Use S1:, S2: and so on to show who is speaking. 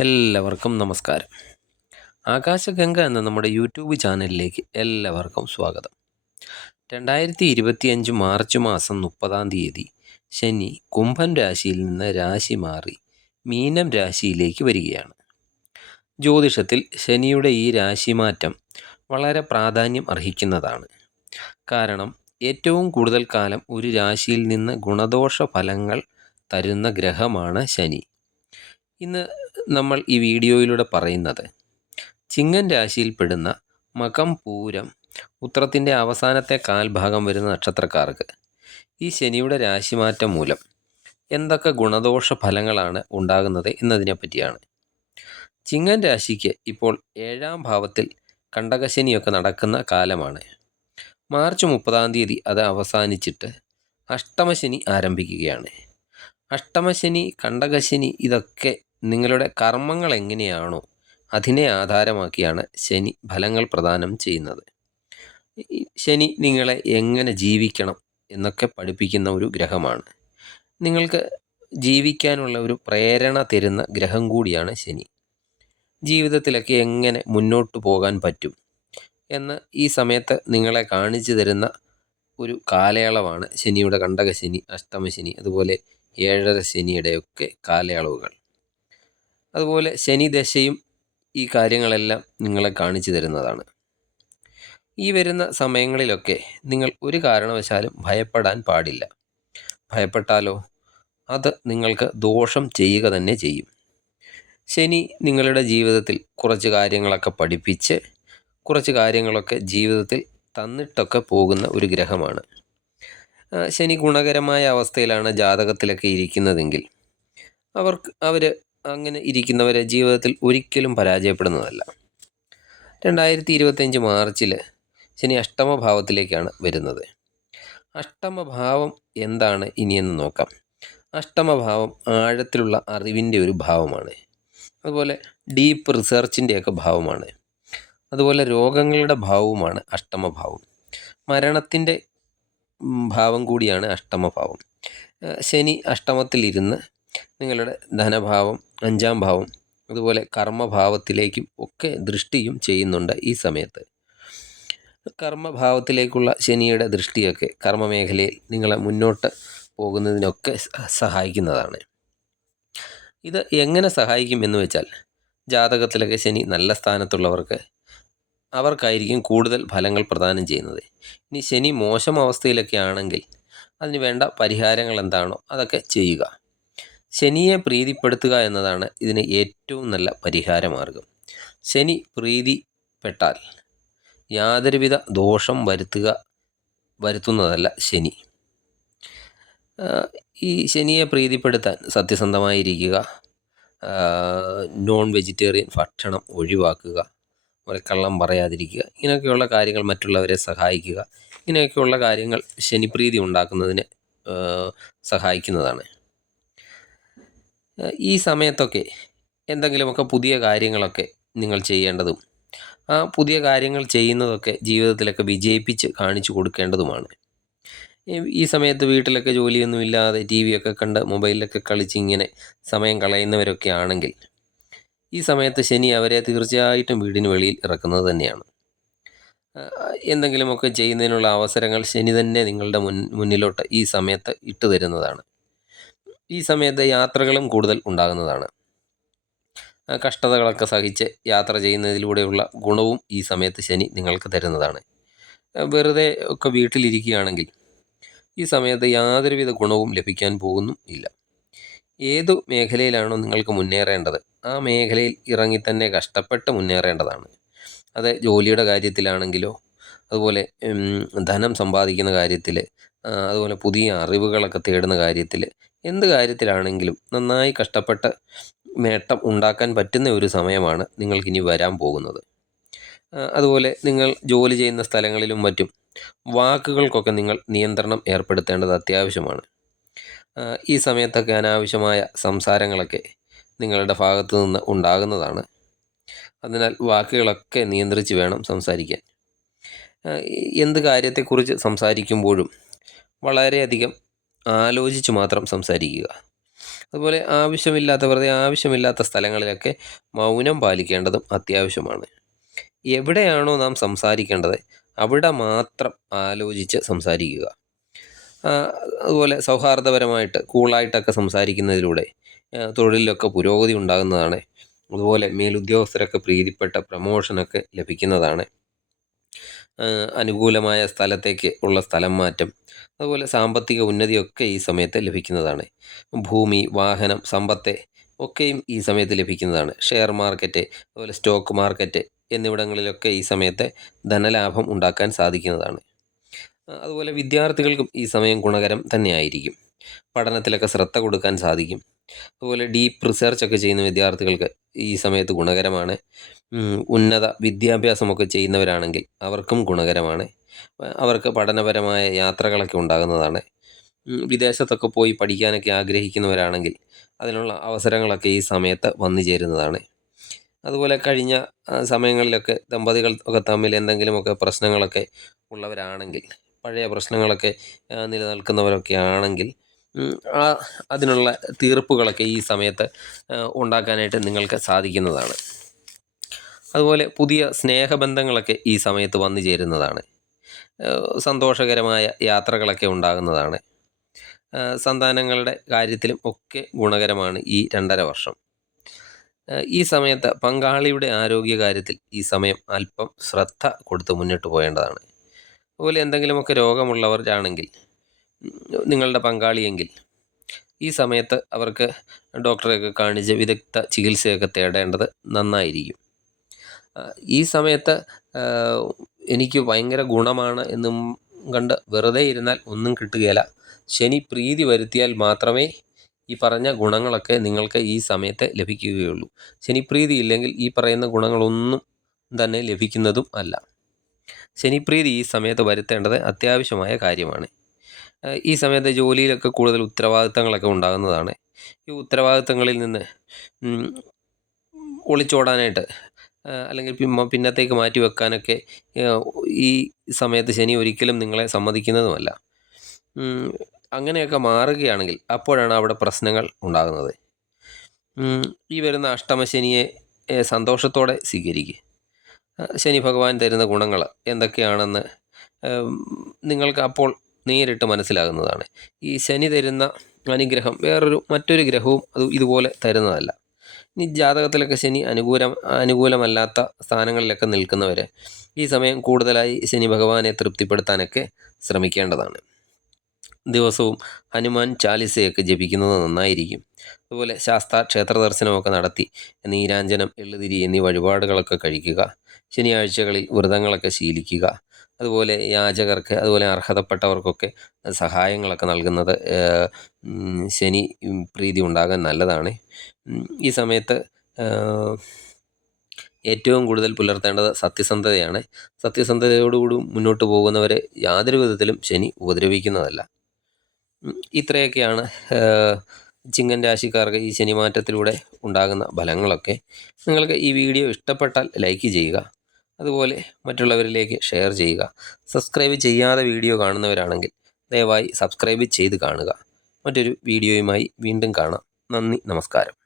S1: എല്ലാവർക്കും നമസ്കാരം. ആകാശഗംഗ എന്ന നമ്മുടെ യൂട്യൂബ് ചാനലിലേക്ക് എല്ലാവർക്കും സ്വാഗതം. രണ്ടായിരത്തി ഇരുപത്തിയഞ്ച് മാർച്ച് മാസം മുപ്പതാം തീയതി ശനി കുംഭൻ രാശിയിൽ നിന്ന് രാശി മാറി മീനം രാശിയിലേക്ക് വരികയാണ്. ജ്യോതിഷത്തിൽ ശനിയുടെ ഈ രാശി മാറ്റം വളരെ പ്രാധാന്യം അർഹിക്കുന്നതാണ്. കാരണം ഏറ്റവും കൂടുതൽ കാലം ഒരു രാശിയിൽ നിന്ന് ഗുണദോഷ ഫലങ്ങൾ തരുന്ന ഗ്രഹമാണ് ശനി. ഇന്ന് നമ്മൾ ഈ വീഡിയോയിലൂടെ പറയുന്നത്. ചിങ്ങൻ രാശിയിൽപ്പെടുന്ന മകം പൂരം ഉത്രത്തിന്റെ അവസാനത്തെ കാൽഭാഗം വരുന്ന നക്ഷത്രക്കാർക്ക് ഈ ശനിയുടെ രാശിമാറ്റം മൂലം എന്തൊക്കെ ഗുണദോഷ ഫലങ്ങളാണ് ഉണ്ടാകുന്നത് എന്നതിനെപ്പറ്റിയാണ്. ചിങ്ങൻ രാശിക്ക് ഇപ്പോൾ ഏഴാം ഭാവത്തിൽ കണ്ടകശനിയൊക്കെ നടക്കുന്ന കാലമാണ്. മാർച്ച് മുപ്പതാം തീയതി അത് അവസാനിച്ചിട്ട് അഷ്ടമശനി ആരംഭിക്കുകയാണ്. അഷ്ടമശനി കണ്ടകശനി ഇതൊക്കെ നിങ്ങളുടെ കർമ്മങ്ങൾ എങ്ങനെയാണോ അതിനെ ആധാരമാക്കിയാണ് ശനി ഫലങ്ങൾ പ്രദാനം ചെയ്യുന്നത്. ശനി നിങ്ങളെ എങ്ങനെ ജീവിക്കണം എന്നൊക്കെ പഠിപ്പിക്കുന്ന ഒരു ഗ്രഹമാണ്. നിങ്ങൾക്ക് ജീവിക്കാനുള്ള ഒരു പ്രേരണ തരുന്ന ഗ്രഹം കൂടിയാണ് ശനി. ജീവിതത്തിലൊക്കെ എങ്ങനെ മുന്നോട്ട് പോകാൻ പറ്റും എന്ന് ഈ സമയത്ത് നിങ്ങളെ കാണിച്ചു തരുന്ന ഒരു കാലയളവാണ് ശനിയുടെ കണ്ടകശനി അഷ്ടമശനി അതുപോലെ ഏഴര ശനിയുടെയൊക്കെ കാലയളവുകൾ. അതുപോലെ ശനി ദശയും ഈ കാര്യങ്ങളെല്ലാം നിങ്ങളെ കാണിച്ചു തരുന്നതാണ്. ഈ വരുന്ന സമയങ്ങളിലൊക്കെ നിങ്ങൾ ഒരു കാരണവശാലും ഭയപ്പെടാൻ പാടില്ല. ഭയപ്പെട്ടാലോ? അത് നിങ്ങൾക്ക് ദോഷം ചെയ്യുക തന്നെ ചെയ്യും. ശനി നിങ്ങളുടെ ജീവിതത്തിൽ കുറച്ച് കാര്യങ്ങളൊക്കെ പഠിപ്പിച്ച് കുറച്ച് കാര്യങ്ങളൊക്കെ ജീവിതത്തിൽ തന്നിട്ടൊക്കെ പോകുന്ന ഒരു ഗ്രഹമാണ്. ശനി ഗുണകരമായ അവസ്ഥയിലാണ് ജാതകത്തിലൊക്കെ ഇരിക്കുന്നതെങ്കിൽ അവർക്ക് അവർ അങ്ങനെ ഇരിക്കുന്നവരെ ജീവിതത്തിൽ ഒരിക്കലും പരാജയപ്പെടുന്നതല്ല. രണ്ടായിരത്തി ഇരുപത്തഞ്ച് മാർച്ചിൽ ശനി അഷ്ടമഭാവത്തിലേക്കാണ് വരുന്നത്. അഷ്ടമഭാവം എന്താണ് ഇനിയെന്ന് നോക്കാം. അഷ്ടമഭാവം ആഴത്തിലുള്ള അറിവിന്റെ ഒരു ഭാവമാണ്. അതുപോലെ ഡീപ്പ് റിസർച്ചിന്റെയൊക്കെ ഭാവമാണ്. അതുപോലെ രോഗങ്ങളുടെ ഭാവവുമാണ് അഷ്ടമഭാവം. മരണത്തിന്റെ ഭാവം കൂടിയാണ് അഷ്ടമഭാവം. ശനി അഷ്ടമത്തിലിരുന്ന് നിങ്ങളുടെ ധനഭാവം അഞ്ചാം ഭാവം അതുപോലെ കർമ്മഭാവത്തിലേക്കും ഒക്കെ ദൃഷ്ടിയും ചെയ്യുന്നുണ്ട് ഈ സമയത്ത്. കർമ്മഭാവത്തിലേക്കുള്ള ശനിയുടെ ദൃഷ്ടിയൊക്കെ കർമ്മമേഖലയിൽ നിങ്ങളെ മുന്നോട്ട് പോകുന്നതിനൊക്കെ സഹായിക്കുന്നതാണ്. ഇത് എങ്ങനെ സഹായിക്കും എന്ന് വെച്ചാൽ ജാതകത്തിലൊക്കെ ശനി നല്ല സ്ഥാനത്തുള്ളവർക്ക് അവർക്കായിരിക്കും കൂടുതൽ ഫലങ്ങൾ പ്രദാനം ചെയ്യുന്നത്. ഇനി ശനി മോശം അവസ്ഥയിലൊക്കെ ആണെങ്കിൽ അതിന് വേണ്ട പരിഹാരങ്ങൾ എന്താണോ അതൊക്കെ ചെയ്യുക. ശനിയെ പ്രീതിപ്പെടുത്തുക എന്നതാണ് ഇതിന് ഏറ്റവും നല്ല പരിഹാരമാർഗം. ശനി പ്രീതിപ്പെട്ടാൽ യാതൊരുവിധ ദോഷം വരുത്തുക വരുത്തുന്നതല്ല ശനി. ഈ ശനിയെ പ്രീതിപ്പെടുത്താൻ സത്യസന്ധമായിരിക്കുക നോൺ വെജിറ്റേറിയൻ ഭക്ഷണം ഒഴിവാക്കുക അതുപോലെ കള്ളം പറയാതിരിക്കുക ഇങ്ങനെയൊക്കെയുള്ള കാര്യങ്ങൾ മറ്റുള്ളവരെ സഹായിക്കുക ഇങ്ങനെയൊക്കെയുള്ള കാര്യങ്ങൾ ശനിപ്രീതി ഉണ്ടാക്കുന്നതിന് സഹായിക്കുന്നതാണ്. ഈ സമയത്തൊക്കെ എന്തെങ്കിലുമൊക്കെ പുതിയ കാര്യങ്ങളൊക്കെ നിങ്ങൾ ചെയ്യേണ്ടതും ആ പുതിയ കാര്യങ്ങൾ ചെയ്യുന്നതൊക്കെ ജീവിതത്തിലൊക്കെ വിജയിപ്പിച്ച് കാണിച്ചു കൊടുക്കേണ്ടതുമാണ്. ഈ സമയത്ത് വീട്ടിലൊക്കെ ജോലിയൊന്നും ഇല്ലാതെ ടി വിയൊക്കെ കണ്ട് മൊബൈലിലൊക്കെ കളിച്ച് ഇങ്ങനെ സമയം കളയുന്നവരൊക്കെ ആണെങ്കിൽ ഈ സമയത്ത് ശനി അവരെ തീർച്ചയായിട്ടും വീടിന് വെളിയിൽ ഇറക്കുന്നത് തന്നെയാണ്. എന്തെങ്കിലുമൊക്കെ ചെയ്യുന്നതിനുള്ള അവസരങ്ങൾ ശനി തന്നെ നിങ്ങളുടെ മുൻ മുന്നിലോട്ട് ഈ സമയത്ത് ഇട്ടു തരുന്നതാണ്. ഈ സമയത്ത് യാത്രകളും കൂടുതൽ ഉണ്ടാകുന്നതാണ്. കഷ്ടതകളൊക്കെ സഹിച്ച് യാത്ര ചെയ്യുന്നതിലൂടെയുള്ള ഗുണവും ഈ സമയത്ത് ശനി നിങ്ങൾക്ക് തരുന്നതാണ്. വെറുതെ ഒക്കെ വീട്ടിലിരിക്കുകയാണെങ്കിൽ ഈ സമയത്ത് യാതൊരുവിധ ഗുണവും ലഭിക്കാൻ പോകുന്നു ഇല്ല. ഏതു മേഖലയിലാണോ നിങ്ങൾക്ക് മുന്നേറേണ്ടത് ആ മേഖലയിൽ ഇറങ്ങി തന്നെ കഷ്ടപ്പെട്ട് മുന്നേറേണ്ടതാണ്. അത് ജോലിയുടെ കാര്യത്തിലാണെങ്കിലോ അതുപോലെ ധനം സമ്പാദിക്കുന്ന കാര്യത്തിൽ അതുപോലെ പുതിയ അറിവുകളൊക്കെ തേടുന്ന കാര്യത്തിൽ എന്ത് കാര്യത്തിലാണെങ്കിലും നന്നായി കഷ്ടപ്പെട്ട് നേട്ടം ഉണ്ടാക്കാൻ പറ്റുന്ന ഒരു സമയമാണ് നിങ്ങൾക്കിനി വരാൻ പോകുന്നത്. അതുപോലെ നിങ്ങൾ ജോലി ചെയ്യുന്ന സ്ഥലങ്ങളിലും മറ്റും വാക്കുകൾക്കൊക്കെ നിങ്ങൾ നിയന്ത്രണം ഏർപ്പെടുത്തേണ്ടത് അത്യാവശ്യമാണ്. ഈ സമയത്തൊക്കെ അനാവശ്യമായ സംസാരങ്ങളൊക്കെ നിങ്ങളുടെ ഭാഗത്തു നിന്ന് ഉണ്ടാകുന്നതാണ്. അതിനാൽ വാക്കുകളൊക്കെ നിയന്ത്രിച്ച് വേണം സംസാരിക്കാൻ. എന്ത് കാര്യത്തെക്കുറിച്ച് സംസാരിക്കുമ്പോഴും വളരെയധികം ആലോചിച്ച് മാത്രം സംസാരിക്കുക. അതുപോലെ ആവശ്യമില്ലാത്ത വെറുതെ ആവശ്യമില്ലാത്ത സ്ഥലങ്ങളിലൊക്കെ മൗനം പാലിക്കേണ്ടതും അത്യാവശ്യമാണ്. എവിടെയാണോ നാം സംസാരിക്കേണ്ടത് അവിടെ മാത്രം ആലോചിച്ച് സംസാരിക്കുക. അതുപോലെ സൗഹാർദ്ദപരമായിട്ട് കൂളായിട്ടൊക്കെ സംസാരിക്കുന്നതിലൂടെ തൊഴിലിലൊക്കെ പുരോഗതി ഉണ്ടാകുന്നതാണ്. അതുപോലെ മേലുദ്യോഗസ്ഥരൊക്കെ പ്രീതിപ്പെട്ട പ്രമോഷനൊക്കെ ലഭിക്കുന്നതാണ്. അനുകൂലമായ സ്ഥലത്തേക്ക് ഉള്ള സ്ഥലം മാറ്റം. അതുപോലെ സാമ്പത്തിക ഉന്നതിയൊക്കെ ഈ സമയത്ത് ലഭിക്കുന്നതാണ്. ഭൂമി വാഹനം സമ്പത്ത് ഒക്കെയും ഈ സമയത്ത് ലഭിക്കുന്നതാണ്. ഷെയർ മാർക്കറ്റ് അതുപോലെ സ്റ്റോക്ക് മാർക്കറ്റ് എന്നിവിടങ്ങളിലൊക്കെ ഈ സമയത്ത് ധനലാഭം ഉണ്ടാക്കാൻ സാധിക്കുന്നതാണ്. അതുപോലെ വിദ്യാർത്ഥികൾക്കും ഈ സമയം ഗുണകരം തന്നെയായിരിക്കും. പഠനത്തിലൊക്കെ ശ്രദ്ധ കൊടുക്കാൻ സാധിക്കും. അതുപോലെ ഡീപ്പ് റിസർച്ച് ഒക്കെ ചെയ്യുന്ന വിദ്യാർത്ഥികൾക്ക് ഈ സമയത്ത് ഗുണകരമാണ്. ഉന്നത വിദ്യാഭ്യാസമൊക്കെ ചെയ്യുന്നവരാണെങ്കിൽ അവർക്കും ഗുണകരമാണ്. അവർക്ക് പഠനപരമായ യാത്രകളൊക്കെ ഉണ്ടാകുന്നതാണ്. വിദേശത്തൊക്കെ പോയി പഠിക്കാനൊക്കെ ആഗ്രഹിക്കുന്നവരാണെങ്കിൽ അതിനുള്ള അവസരങ്ങളൊക്കെ ഈ സമയത്ത് വന്നു ചേരുന്നതാണ്. അതുപോലെ കഴിഞ്ഞ സമയങ്ങളിലൊക്കെ ദമ്പതികൾ ഒക്കെ തമ്മിൽ എന്തെങ്കിലുമൊക്കെ പ്രശ്നങ്ങളൊക്കെ ഉള്ളവരാണെങ്കിൽ പഴയ പ്രശ്നങ്ങളൊക്കെ നിലനിൽക്കുന്നവരൊക്കെ ആണെങ്കിൽ അതിനുള്ള തീർപ്പുകളൊക്കെ ഈ സമയത്ത് ഉണ്ടാക്കാനായിട്ട് നിങ്ങൾക്ക് സാധിക്കുന്നതാണ്. അതുപോലെ പുതിയ സ്നേഹബന്ധങ്ങളൊക്കെ ഈ സമയത്ത് വന്നു ചേരുന്നതാണ്. സന്തോഷകരമായ യാത്രകളൊക്കെ ഉണ്ടാകുന്നതാണ്. സന്താനങ്ങളുടെ കാര്യത്തിലും ഒക്കെ ഗുണകരമാണ് ഈ രണ്ടര വർഷം. ഈ സമയത്ത് പങ്കാളിയുടെ ആരോഗ്യകാര്യത്തിൽ ഈ സമയം അല്പം ശ്രദ്ധ കൊടുത്ത് മുന്നോട്ട് പോകേണ്ടതാണ് അതുപോലെ എന്തെങ്കിലുമൊക്കെ രോഗമുള്ളവരാണെങ്കിൽ നിങ്ങളുടെ പങ്കാളിയെങ്കിൽ ഈ സമയത്ത് അവർക്ക് ഡോക്ടറെയൊക്കെ കാണിച്ച് വിദഗ്ധ ചികിത്സയൊക്കെ തേടേണ്ടത് നന്നായിരിക്കും. ഈ സമയത്ത് എനിക്ക് ഭയങ്കര ഗുണമാണ് എന്നും കണ്ട് വെറുതെ ഇരുന്നാൽ ഒന്നും കിട്ടുകയില്ല. ശനി പ്രീതി വരുത്തിയാൽ മാത്രമേ ഈ പറഞ്ഞ ഗുണങ്ങളൊക്കെ നിങ്ങൾക്ക് ഈ സമയത്ത് ലഭിക്കുകയുള്ളൂ. ശനിപ്രീതി ഇല്ലെങ്കിൽ ഈ പറയുന്ന ഗുണങ്ങളൊന്നും തന്നെ ലഭിക്കുന്നതും അല്ല. ശനിപ്രീതി ഈ സമയത്ത് വരുത്തേണ്ടത് അത്യാവശ്യമായ കാര്യമാണ്. ഈ സമയത്ത് ജോലിയിലൊക്കെ കൂടുതൽ ഉത്തരവാദിത്തങ്ങളൊക്കെ ഉണ്ടാകുന്നതാണ്. ഈ ഉത്തരവാദിത്തങ്ങളിൽ നിന്ന് ഒളിച്ചോടാനായിട്ട് അല്ലെങ്കിൽ പിന്നത്തേക്ക് മാറ്റി വെക്കാനൊക്കെ ഈ സമയത്ത് ശനി ഒരിക്കലും നിങ്ങളെ സമ്മതിക്കുന്നതുമല്ല. അങ്ങനെയൊക്കെ മാറുകയാണെങ്കിൽ അപ്പോഴാണ് അവിടെ പ്രശ്നങ്ങൾ ഉണ്ടാകുന്നത്. ഈ വരുന്ന അഷ്ടമശനിയെ സന്തോഷത്തോടെ സ്വീകരിക്കുക ശനി ഭഗവാൻ തരുന്ന ഗുണങ്ങൾ എന്തൊക്കെയാണെന്ന് നിങ്ങൾക്ക് അപ്പോൾ നേരിട്ട് മനസ്സിലാകുന്നതാണ്. ഈ ശനി തരുന്ന അനുഗ്രഹം വേറൊരു മറ്റൊരു ഗ്രഹവും അത് ഇതുപോലെ തരുന്നതല്ല. ഇനി ജാതകത്തിലൊക്കെ ശനി അനുകൂലം അനുകൂലമല്ലാത്ത സ്ഥാനങ്ങളിലൊക്കെ നിൽക്കുന്നവർ ഈ സമയം കൂടുതലായി ശനി ഭഗവാനെ തൃപ്തിപ്പെടുത്താനൊക്കെ ശ്രമിക്കേണ്ടതാണ്. ദിവസവും ഹനുമാൻ ചാലിസയൊക്കെ ജപിക്കുന്നത് നന്നായിരിക്കും. അതുപോലെ ശാസ്ത്ര ക്ഷേത്ര ദർശനമൊക്കെ നടത്തി നീരാഞ്ജനം എള്ളുതിരി എന്നീ വഴിപാടുകളൊക്കെ കഴിക്കുക. ശനിയാഴ്ചകളിൽ വ്രതങ്ങളൊക്കെ ശീലിക്കുക. അതുപോലെ യാചകർക്ക് അതുപോലെ അർഹതപ്പെട്ടവർക്കൊക്കെ സഹായങ്ങളൊക്കെ നൽകുന്നത് ശനി പ്രീതി ഉണ്ടാകാൻ നല്ലതാണ്. ഈ സമയത്ത് ഏറ്റവും കൂടുതൽ പുലർത്തേണ്ടത് സത്യസന്ധതയാണ്. സത്യസന്ധതയോടുകൂടി മുന്നോട്ട് പോകുന്നവരെ യാതൊരു വിധത്തിലും ശനി ഉപദ്രവിക്കുന്നതല്ല. ഇത്രയൊക്കെയാണ് ചിങ്ങൻ രാശിക്കാർക്ക് ഈ ശനിമാറ്റത്തിലൂടെ ഉണ്ടാകുന്ന ഫലങ്ങളൊക്കെ. നിങ്ങൾക്ക് ഈ വീഡിയോ ഇഷ്ടപ്പെട്ടാൽ ലൈക്ക് ചെയ്യുക അതുപോലെ മറ്റുള്ളവരിലേക്ക് ഷെയർ ചെയ്യുക. സബ്സ്ക്രൈബ് ചെയ്യാതെ വീഡിയോ കാണുന്നവരാണെങ്കിൽ ദയവായി സബ്സ്ക്രൈബ് ചെയ്ത് കാണുക. മറ്റൊരു വീഡിയോയുമായി വീണ്ടും കാണാം. നന്ദി നമസ്കാരം.